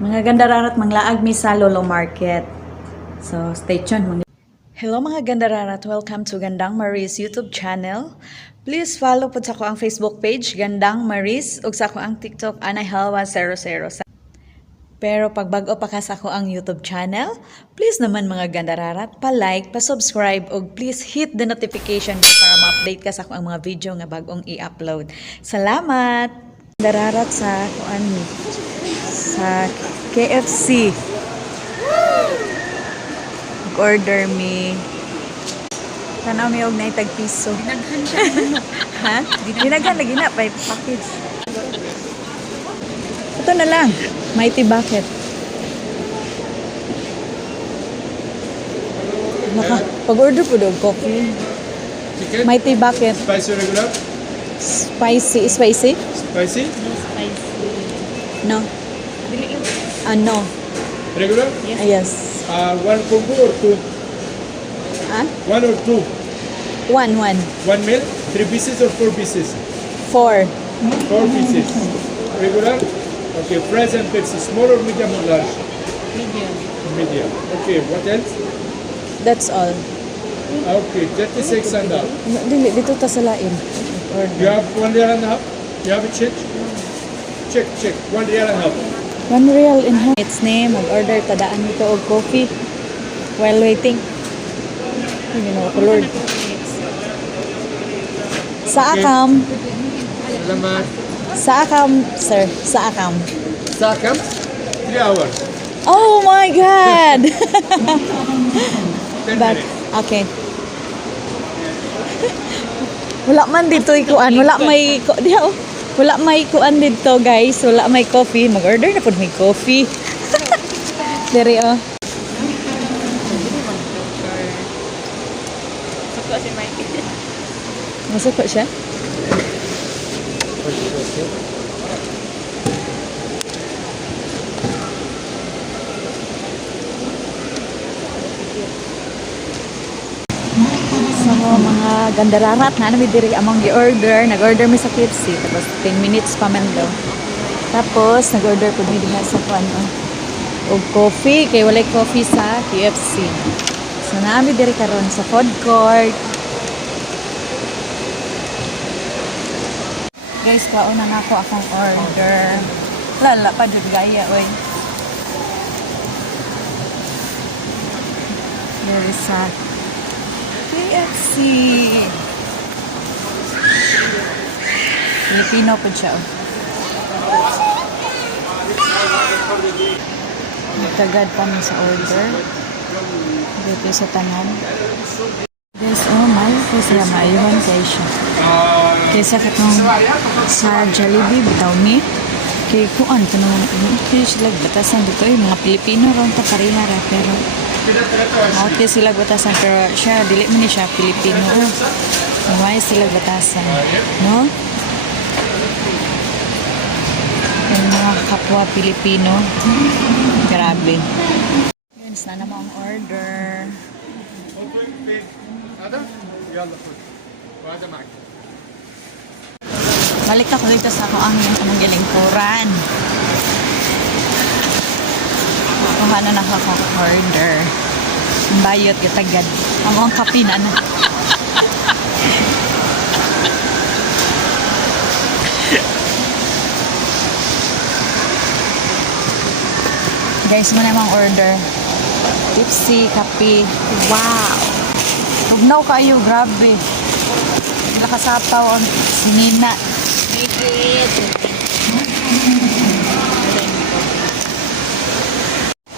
Mga gandararat manglaag mi sa Lolo Market. So, stay tuned. Hello mga gandararat, welcome to Gandang Maris YouTube channel. Please follow po sa ko ang Facebook page, Gandang Maris, ug sa ko ang TikTok, Anay Halwa 00. Pero pag bago pa ka sa ko ang YouTube channel, please naman mga gandararat, pa-like, pa-subscribe, ug please hit the notification bell para ma-update ka sa ko ang mga video nga bagong i-upload. Salamat! Gandararat sa kuan sa KFC. Order me. Tanaw mi og nay tag piso. Dinaghan siya. Ha? Dinaghan lagi na pa package. Ito na lang. Mighty bucket. Pag-order po daw coffee. Chicken? Mighty bucket. Spicy regular? Spicy. Spicy? No spicy. No. Dili lang. No. Regular? Yes. One combo or two? Ah? One or two? One. One meal? 3 pieces or 4 pieces? 4. 4 pieces. Regular? Okay, fries and Pepsi. Small or medium or large? Medium. Medium. Okay, what else? That's all. Okay, 36 and up. Dili dito ta sa lain. You Order. have 1 real and a half? You have a change? Check. 1 real and a half. One real in half. It's name, mag-order, tadaan nito og coffee while waiting. Hindi na ako, Lord. Sa akam. Salamat. Sa akam, sir. Sa akam. Sakam? 3 hours. Oh my God! 10 But, minutes. okay. Wala man dito ikuan. Wala may, wala may kuan dito, guys. Wala may coffee. Mag-order na po may coffee. Dere, oh. Suko si Mike. Masuko siya? So, mga gandararat na namin diri among i-order. Nag-order mi sa KFC. Tapos, 10 minutes pa man daw. Tapos, nag-order po mi diha sa ano, og coffee. Kay walay coffee sa KFC. So, namin diri karon sa food court. Guys, kauna na ako akong order. Lala pa jud gaya, oy. Diri sa KFC. Filipino po siya. Tagad pa mo sa order. Dito sa tanan. Guys, oh my. Kasi maayuhan kayo siya. Kaysa katong sa Jollibee, bitaw mi. Kaya kuan, kanong kaya sila batasan dito. Yung mga Pilipino ron ta pareha ra. Pero okay sila batasan. Pero siya, dili man ni siya Pilipino. May sila batasan. No? Yung mga kapwa Pilipino. Grabe. Yun, sana mo ang order. يلا خذ وهذا معك. Balik ako dito sa ako ang among gilingkuran. Kuha na ako order. Ang bayot katagad. Among kape na na. Guys, mo na among order. Tipsy, kape. Wow! Tugnaw kayo, grabe. Nakasapaw ang sinina.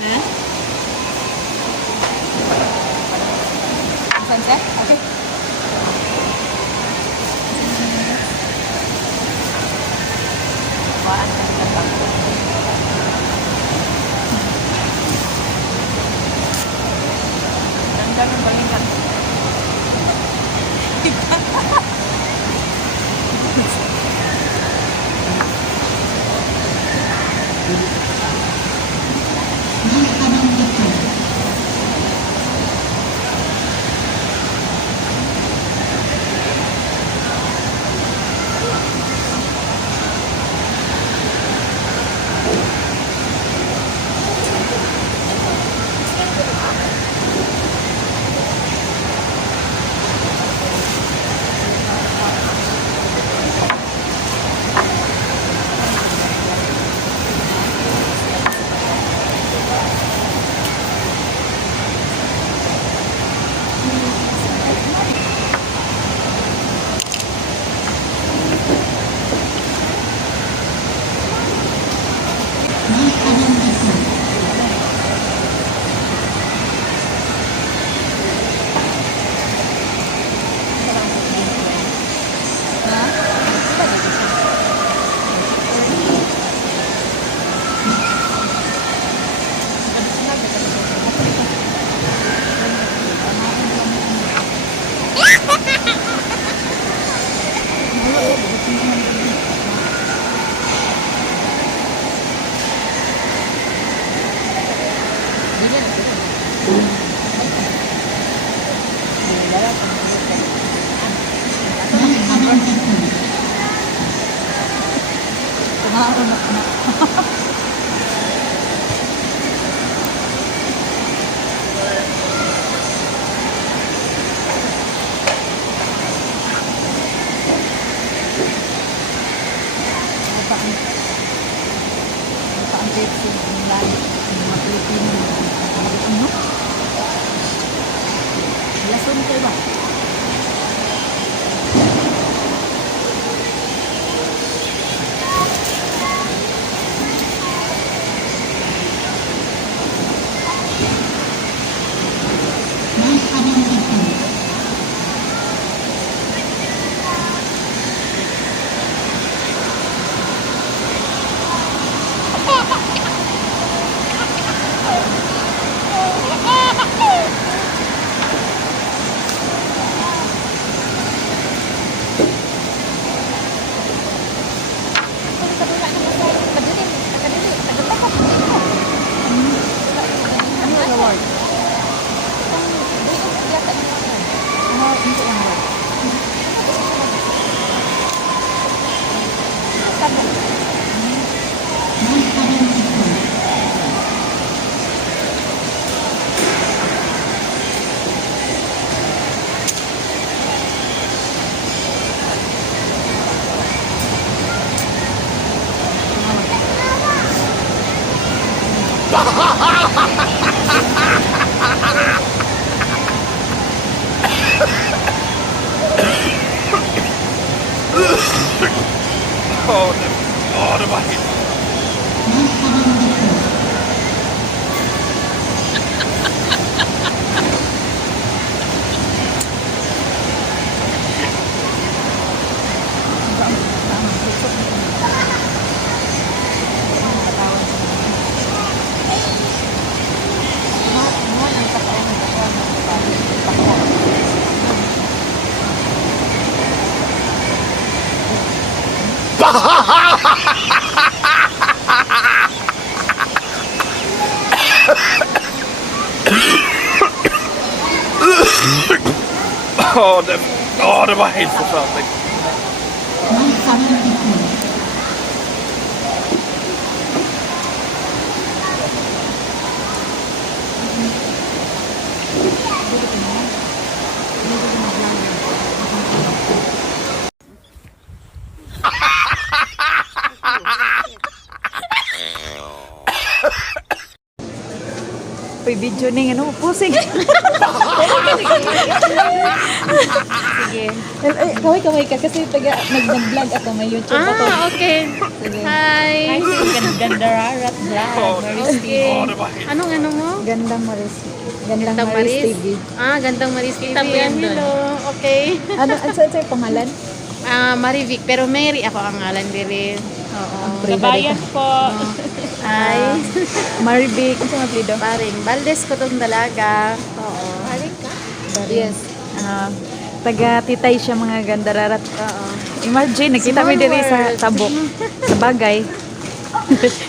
Ha? Saan ka? Okay. Waan ka sa kapag. Ganda ng balikan. Lason kayo ba? Oh, det var helt... det var helt förfärligt. Uy, video ning ano, pusing. Sige. Kaway ka kasi nag-vlog ako, may YouTube ako. Okay. Hi. Oh, Gandararat Vlog. det Okay. var helt... Ano mo? Gandang Maris. Gandang Maris TV. Gandang Maris TV. Kita mo yan doon. Hello. Okay. Ano, sa'yo pangalan? Marivic, pero Mary ako ang ngalan diri. Oo. Kabayan po. Hi. Marivic, ano sa apelido? Paring Valdez ko tong dalaga. Oo. Paring ka? Yes. Taga Titay siya mga gandararat. Oo. Imagine, nakita mo Small diri sa world. tabok. Sa bagay.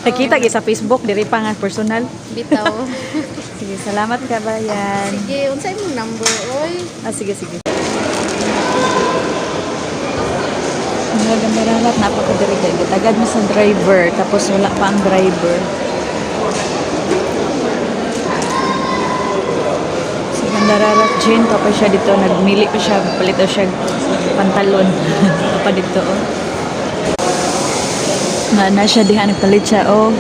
Nakita sa Facebook, diri pa nga personal. Bitaw. Sige, salamat ka bayan. Sige, unsay mong number, oy? Sige. Mga gandararat, napakadiri kayo. Tagad mo sa driver, tapos wala pa ang driver. Sa gandararat, Jane, pa siya dito. Nagmili pa siya, palit daw siya pantalon. Pa dito, oh. Na siya diha, nagpalit siya, oh.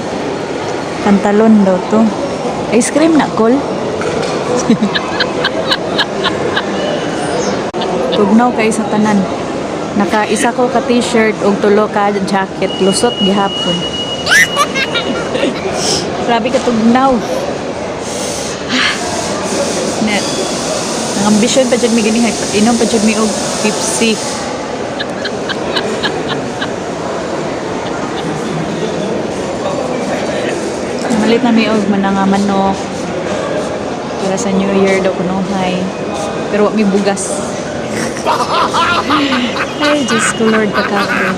Pantalon daw to. Ice cream na, Col. Tugnaw kayo sa tanan. Naka-isa ko ka t-shirt ug tulo ka jacket. Lusot gihapon. Grabe ka tugnaw. Net. Ang ambisyon pa dyan may ganihay. Inom pa dyan may og Pepsi. Malit na may og mananga manok. Para sa New Year daw kunuhay. Pero wag may bugas. Ay, Diyos ko Lord, kakako.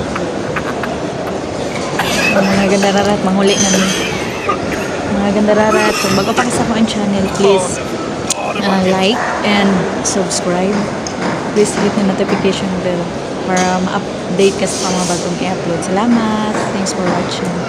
Mga gandararat, manghuli na ni. Mga gandararat, kung bago pa sa akong channel, please like and subscribe. Please hit the notification bell para ma-update ka sa mga bagong i-upload. Salamat! Thanks for watching.